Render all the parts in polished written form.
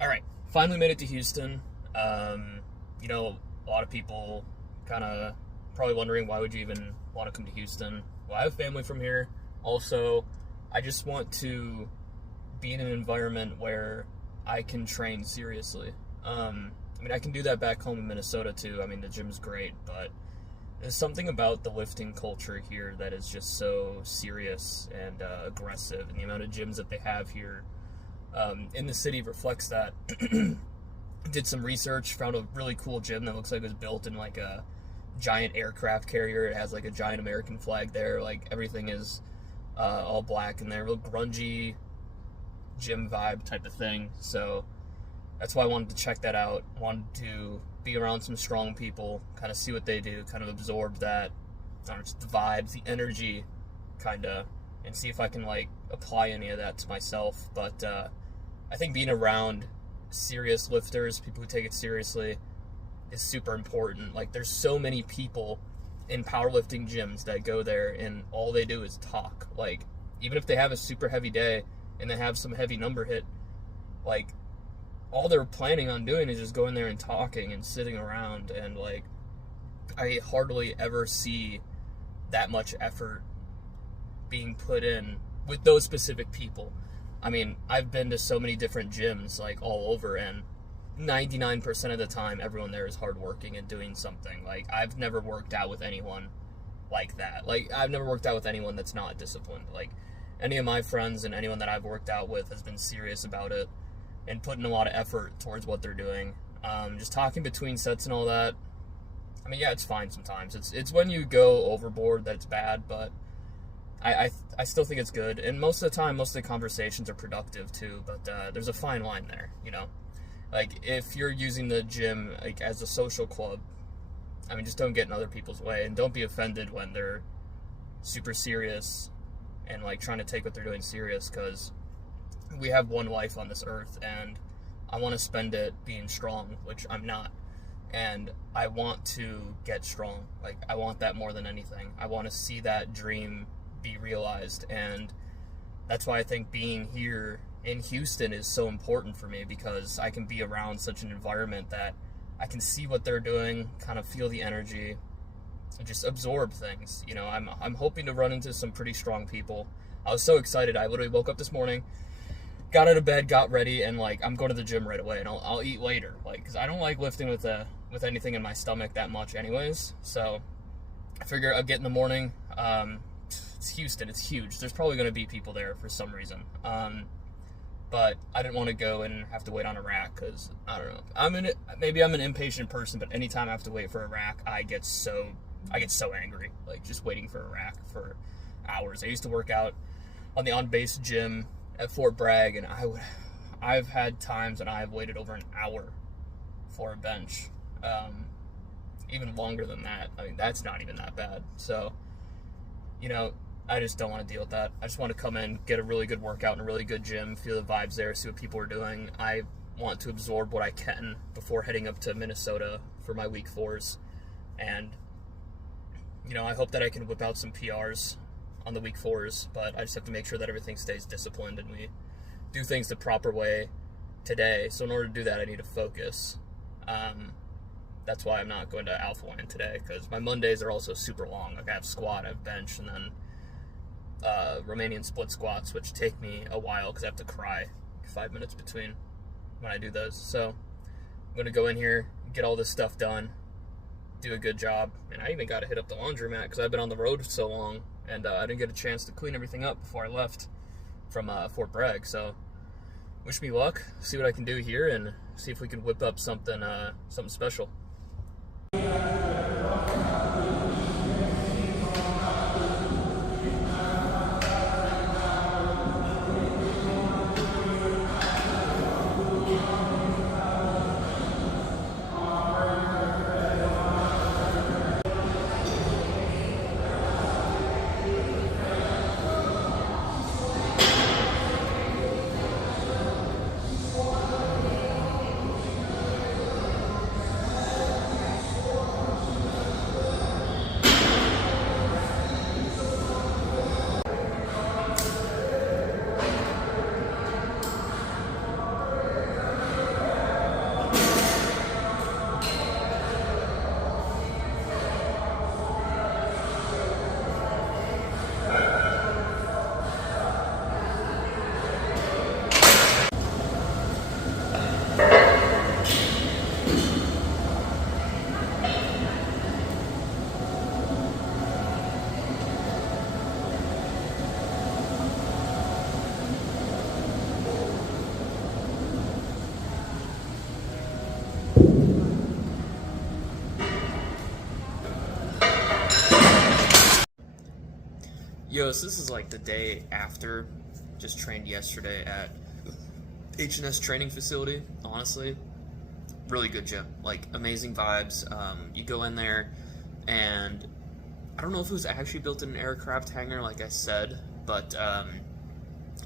All right, finally made it to Houston. You know, a lot of people kind of probably wondering why would you even want to come to Houston? Well, I have family from here. Also, I just want to be in an environment where I can train seriously. I mean, I can do that back home in Minnesota too. I mean, the gym's great, but there's something about the lifting culture here that is just so serious and aggressive, and the amount of gyms that they have here in the city reflects that. Did some research, found a really cool gym that looks like it was built in like a giant aircraft carrier. It has like a giant American flag there. Like everything is all black in there, real grungy gym vibe type of thing. So that's why I wanted to check that out. Wanted to be around some strong people, kind of see what they do, kind of absorb that, just the vibes, the energy, kind of, and see if I can like apply any of that to myself. But I think being around serious lifters, people who take it seriously, is super important. Like there's so many people in powerlifting gyms that go there and all they do is talk. Like even if they have a super heavy day and they have some heavy number hit, like all they're planning on doing is just going there and talking and sitting around, and like I hardly ever see that much effort being put in with those specific people. I mean, I've been to so many different gyms like all over, and 99% of the time everyone there is hardworking and doing something. Like I've never worked out with anyone like that. Like I've never worked out with anyone that's not disciplined. Like any of my friends and anyone that I've worked out with has been serious about it and putting a lot of effort towards what they're doing. Just talking between sets and all that, I mean, yeah, it's fine sometimes. It's when you go overboard that it's bad, but I still think it's good. And most of the time, most of the conversations are productive too, but there's a fine line there, you know? Like, if you're using the gym like as a social club, I mean, just don't get in other people's way, and don't be offended when they're super serious and like trying to take what they're doing serious, because we have one life on this earth, and I want to spend it being strong, which I'm not. And I want to get strong. Like, I want that more than anything. I want to see that dream be realized, and that's why I think being here in Houston is so important for me, because I can be around such an environment that I can see what they're doing, kind of feel the energy, and just absorb things. You know, I'm hoping to run into some pretty strong people. I was so excited. I literally woke up this morning, got out of bed, got ready, and like I'm going to the gym right away, and I'll eat later, like, because I don't like lifting with anything in my stomach that much anyways. So I figure I'll get in the morning. It's Houston, it's huge. There's probably going to be people there for some reason. But I didn't want to go and have to wait on a rack, because I don't know. Maybe I'm an impatient person, but anytime I have to wait for a rack, I get so angry. Like just waiting for a rack for hours. I used to work out on the on-base gym at Fort Bragg, and I've had times when I've waited over an hour for a bench, even longer than that. I mean, that's not even that bad. So, you know, I just don't want to deal with that. I just want to come in, get a really good workout in a really good gym, feel the vibes there, see what people are doing. I want to absorb what I can before heading up to Minnesota for my week 4s, and you know, I hope that I can whip out some PRs on the week 4s, but I just have to make sure that everything stays disciplined and we do things the proper way today. So in order to do that, I need to focus. That's why I'm not going to Alpha Line today, because my Mondays are also super long. Like I have squat, I have bench, and then Romanian split squats, which take me a while because I have to cry 5 minutes between when I do those. So I'm going to go in here, get all this stuff done, do a good job, and I even got to hit up the laundromat because I've been on the road so long, and I didn't get a chance to clean everything up before I left from Fort Bragg. So wish me luck, see what I can do here, and see if we can whip up something special. Yo, so this is like the day after. Just trained yesterday at H.N.S training facility. Honestly, really good gym. Like, amazing vibes. You go in there, and I don't know if it was actually built in an aircraft hangar, like I said, but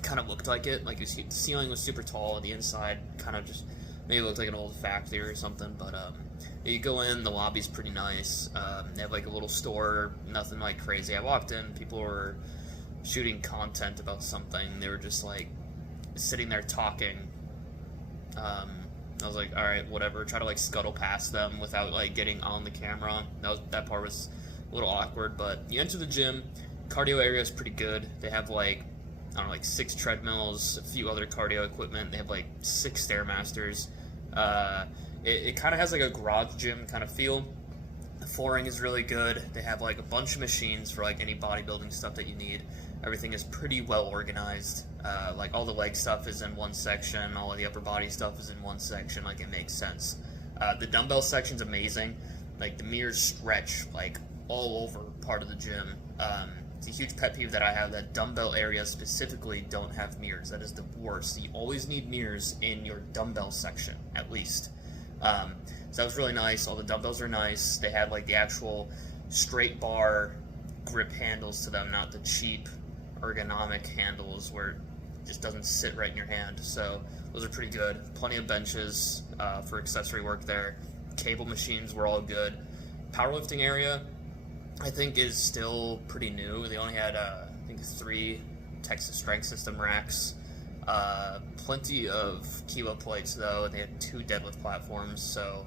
kind of looked like it. Like, the ceiling was super tall, and the inside kind of just maybe looked like an old factory or something. But you go in, the lobby's pretty nice. They have like a little store, nothing like crazy. I walked in, people were shooting content about something. They were just like sitting there talking. I was like, all right, whatever. Try to like scuttle past them without like getting on the camera. That part was a little awkward. But you enter the gym. Cardio area is pretty good. They have like, I don't know, like 6 treadmills, a few other cardio equipment. They have like 6 Stairmasters. It kind of has like a garage gym kind of feel. The flooring is really good. They have like a bunch of machines for like any bodybuilding stuff that you need. Everything is pretty well organized. Like all the leg stuff is in one section. All of the upper body stuff is in one section. Like, it makes sense. The dumbbell section's amazing. Like, the mirrors stretch like all over part of the gym. It's a huge pet peeve that I have, that dumbbell areas specifically don't have mirrors. That is the worst. You always need mirrors in your dumbbell section, at least. So that was really nice. All the dumbbells are nice. They had like the actual straight bar grip handles to them, not the cheap ergonomic handles where it just doesn't sit right in your hand. So those are pretty good. Plenty of benches for accessory work there. Cable machines were all good. Powerlifting area, I think, is still pretty new. They only had, I think, 3 Texas Strength System racks. Plenty of kilo plates, though, and they had 2 deadlift platforms, so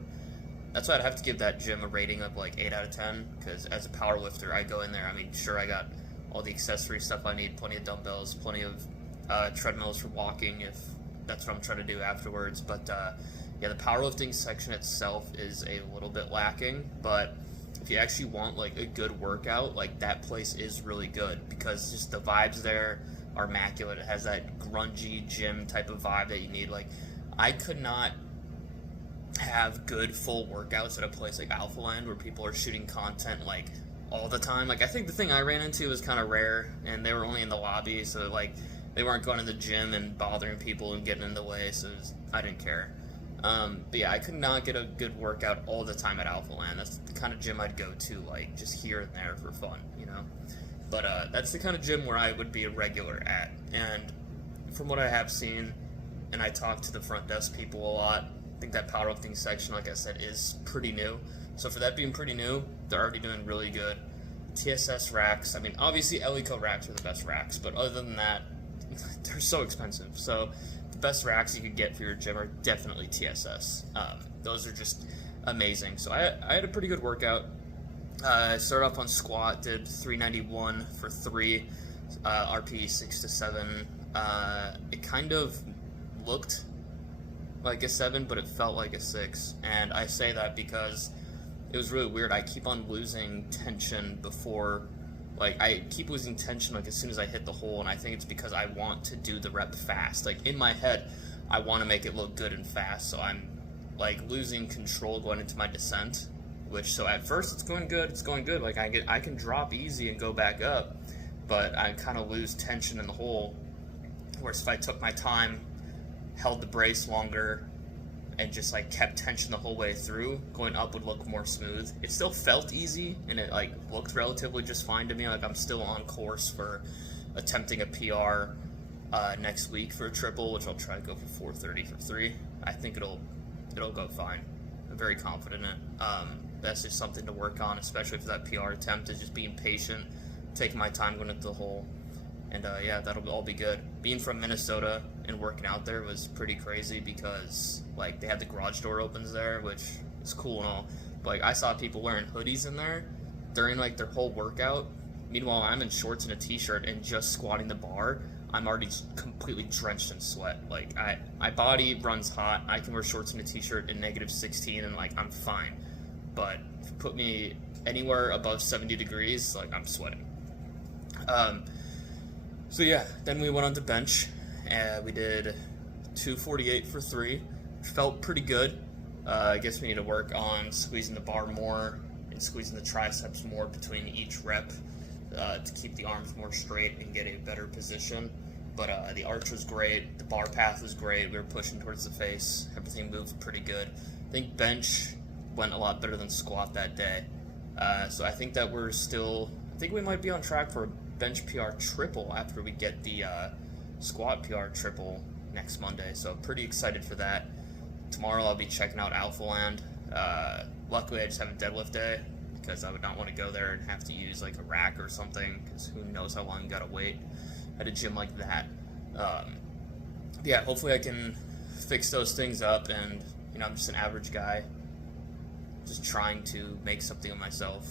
that's why I'd have to give that gym a rating of like 8 out of 10, because as a power lifter, I go in there, I mean, sure, I got all the accessory stuff I need, plenty of dumbbells, plenty of treadmills for walking, if that's what I'm trying to do afterwards, but yeah, the powerlifting section itself is a little bit lacking, but if you actually want like a good workout, like, that place is really good, because just the vibes there are immaculate. It has that grungy gym type of vibe that you need. Like, I could not have good full workouts at a place like Alpha Land where people are shooting content like all the time. Like, I think the thing I ran into was kind of rare, and they were only in the lobby, so like they weren't going to the gym and bothering people and getting in the way, so I didn't care. But yeah, I could not get a good workout all the time at Alpha Land. That's the kind of gym I'd go to, like, just here and there for fun, you know? But that's the kind of gym where I would be a regular at. And from what I have seen, and I talk to the front desk people a lot, I think that powerlifting section, like I said, is pretty new. So for that being pretty new, they're already doing really good. TSS racks, I mean, obviously Eleco racks are the best racks, but other than that, they're so expensive. So the best racks you could get for your gym are definitely TSS. Those are just amazing. So I had a pretty good workout. I started off on squat, did 391 for 3, RPE 6 to 7. It kind of looked like a 7, but it felt like a 6. And I say that because it was really weird. I keep on losing tension before, like, I keep losing tension like as soon as I hit the hole, and I think it's because I want to do the rep fast. Like, in my head, I want to make it look good and fast, so I'm like losing control going into my descent. Which, so at first it's going good, like I can drop easy and go back up, but I kind of lose tension in the hole, whereas if I took my time, held the brace longer, and just like kept tension the whole way through, going up would look more smooth. It still felt easy, and it like looked relatively just fine to me, like I'm still on course for attempting a PR next week for a triple, which I'll try to go for 4:30 for 3. I think it'll go fine. I'm very confident in it. That's just something to work on, especially for that PR attempt, is just being patient, taking my time going into the hole, and yeah, that'll all be good. Being from Minnesota and working out there was pretty crazy because like they had the garage door opens there, which is cool and all, but like I saw people wearing hoodies in there during like their whole workout. Meanwhile, I'm in shorts and a t-shirt and just squatting the bar. I'm already completely drenched in sweat. Like, my body runs hot. I can wear shorts and a t-shirt in -16 and like I'm fine. But if you put me anywhere above 70 degrees, like I'm sweating. So yeah, then we went on to bench, and we did 248 for 3. Felt pretty good. I guess we need to work on squeezing the bar more and squeezing the triceps more between each rep. to keep the arms more straight and get a better position. But the arch was great, the bar path was great, we were pushing towards the face, everything moved pretty good. I think bench went a lot better than squat that day. So I think that I think we might be on track for a bench PR triple after we get the squat PR triple next Monday. So pretty excited for that. Tomorrow I'll be checking out Alpha Land. Luckily I just have a deadlift day because I would not want to go there and have to use like a rack or something because who knows how long you gotta wait at a gym like that. Yeah, hopefully I can fix those things up, and I'm just an average guy just trying to make something of myself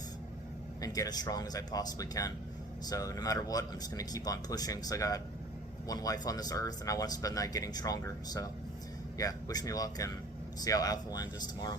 and get as strong as I possibly can. So no matter what, I'm just going to keep on pushing because I got one life on this earth and I want to spend that getting stronger. So yeah, wish me luck and see how Alpha Land is tomorrow.